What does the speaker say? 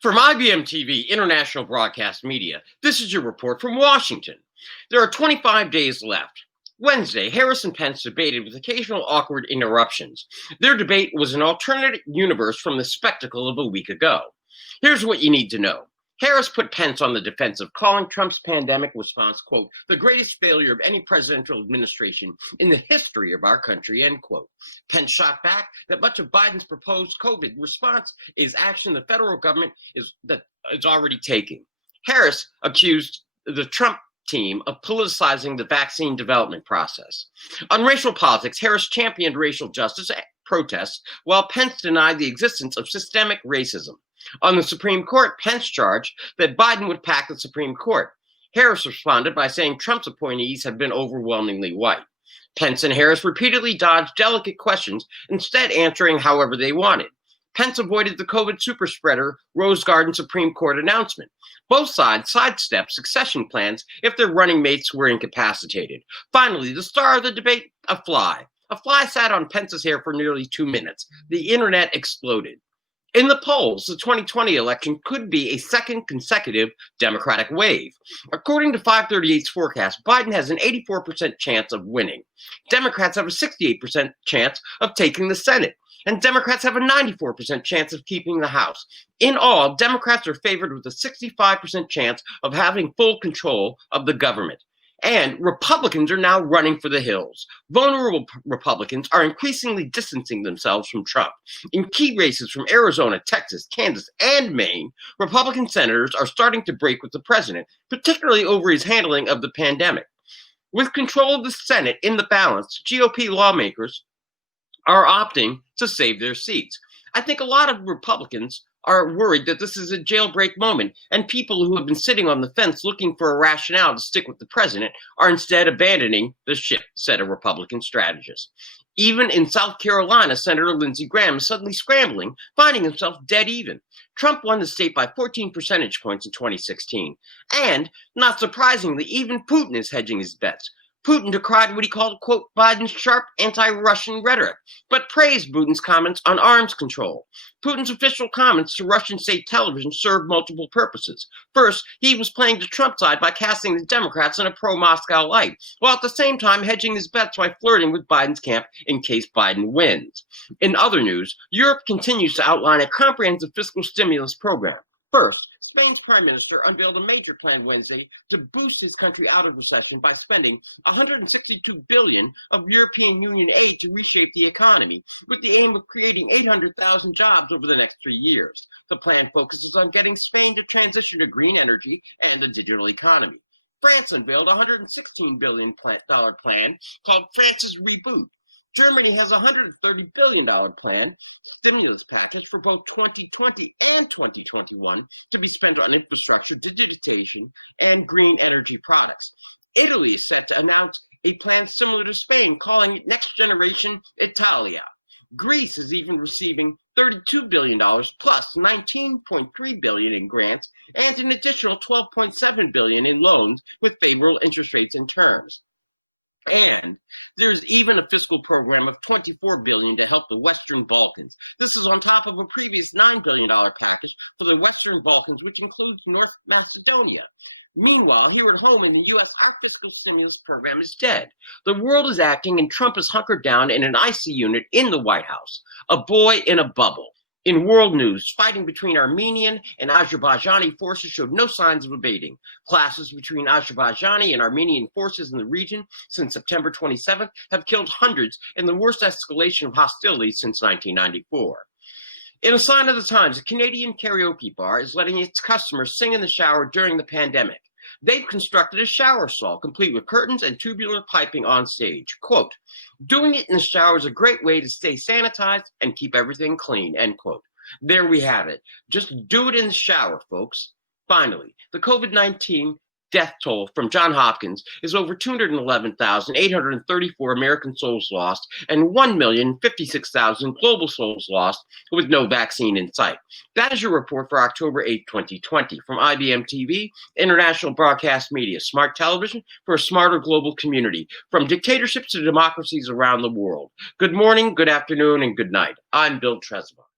From IBMTV, International Broadcast Media, this is your report from Washington. There are 25 days left. Wednesday, Harris and Pence debated with occasional awkward interruptions. Their debate was an alternate universe from the spectacle of a week ago. Here's what you need to know. Harris put Pence on the defensive, calling Trump's pandemic response, quote, the greatest failure of any presidential administration in the history of our country, end quote. Pence shot back that much of Biden's proposed COVID response is action the federal government is already taking. Harris accused the Trump team of politicizing the vaccine development process. On racial politics, Harris championed racial justice protests, while Pence denied the existence of systemic racism. On the Supreme Court, Pence charged that Biden would pack the Supreme Court. Harris responded by saying Trump's appointees have been overwhelmingly white. Pence and Harris repeatedly dodged delicate questions, instead answering however they wanted. Pence avoided the COVID superspreader Rose Garden Supreme Court announcement. Both sides sidestepped succession plans if their running mates were incapacitated. Finally, the star of the debate, a fly. A fly sat on Pence's hair for nearly 2 minutes. The internet exploded. In the polls, the 2020 election could be a second consecutive Democratic wave. According to 538's forecast, Biden has an 84% chance of winning. Democrats have a 68% chance of taking the Senate, and Democrats have a 94% chance of keeping the House. In all, Democrats are favored with a 65% chance of having full control of the government. And Republicans are now running for the hills. Vulnerable Republicans are increasingly distancing themselves from Trump. In key races from Arizona, Texas, Kansas, and Maine, Republican senators are starting to break with the president, particularly over his handling of the pandemic. With control of the Senate in the balance, GOP lawmakers are opting to save their seats. I think a lot of Republicans are worried that this is a jailbreak moment, and people who have been sitting on the fence looking for a rationale to stick with the president are instead abandoning the ship, said a Republican strategist. Even in South Carolina, Senator Lindsey Graham is suddenly scrambling, finding himself dead even. Trump won the state by 14 percentage points in 2016. And, not surprisingly, even Putin is hedging his bets. Putin decried what he called, quote, Biden's sharp anti-Russian rhetoric, but praised Putin's comments on arms control. Putin's official comments to Russian state television served multiple purposes. First, he was playing the Trump side by casting the Democrats in a pro-Moscow light, while at the same time hedging his bets by flirting with Biden's camp in case Biden wins. In other news, Europe continues to outline a comprehensive fiscal stimulus program. First, Spain's prime minister unveiled a major plan Wednesday to boost his country out of recession by spending $162 billion of European Union aid to reshape the economy, with the aim of creating 800,000 jobs over the next 3 years. The plan focuses on getting Spain to transition to green energy and a digital economy. France unveiled a $116 billion plan called France's Reboot. Germany has a $130 billion plan stimulus package for both 2020 and 2021 to be spent on infrastructure, digitization, and green energy products. Italy is set to announce a plan similar to Spain, calling it Next Generation Italia. Greece is even receiving $32 billion plus $19.3 billion in grants and an additional $12.7 billion in loans with favorable interest rates and terms. And there's even a fiscal program of $24 billion to help the Western Balkans. This is on top of a previous $9 billion package for the Western Balkans, which includes North Macedonia. Meanwhile, here at home in the U.S., our fiscal stimulus program is dead. The world is acting, and Trump is hunkered down in an IC unit in the White House, a boy in a bubble. In world news, fighting between Armenian and Azerbaijani forces showed no signs of abating. Clashes between Azerbaijani and Armenian forces in the region since September 27th have killed hundreds in the worst escalation of hostilities since 1994. In a sign of the times, a Canadian karaoke bar is letting its customers sing in the shower during the pandemic. They've constructed a shower stall complete with curtains and tubular piping on stage. Quote, doing it in the shower is a great way to stay sanitized and keep everything clean, end quote. There we have it. Just do it in the shower, folks. Finally, the COVID-19 death toll from Johns Hopkins is over 211,834 American souls lost and 1,056,000 global souls lost with no vaccine in sight. That is your report for October 8, 2020 from IBM TV, International Broadcast Media, smart television for a smarter global community, from dictatorships to democracies around the world. Good morning, good afternoon, and good night. I'm Bill Trezevant.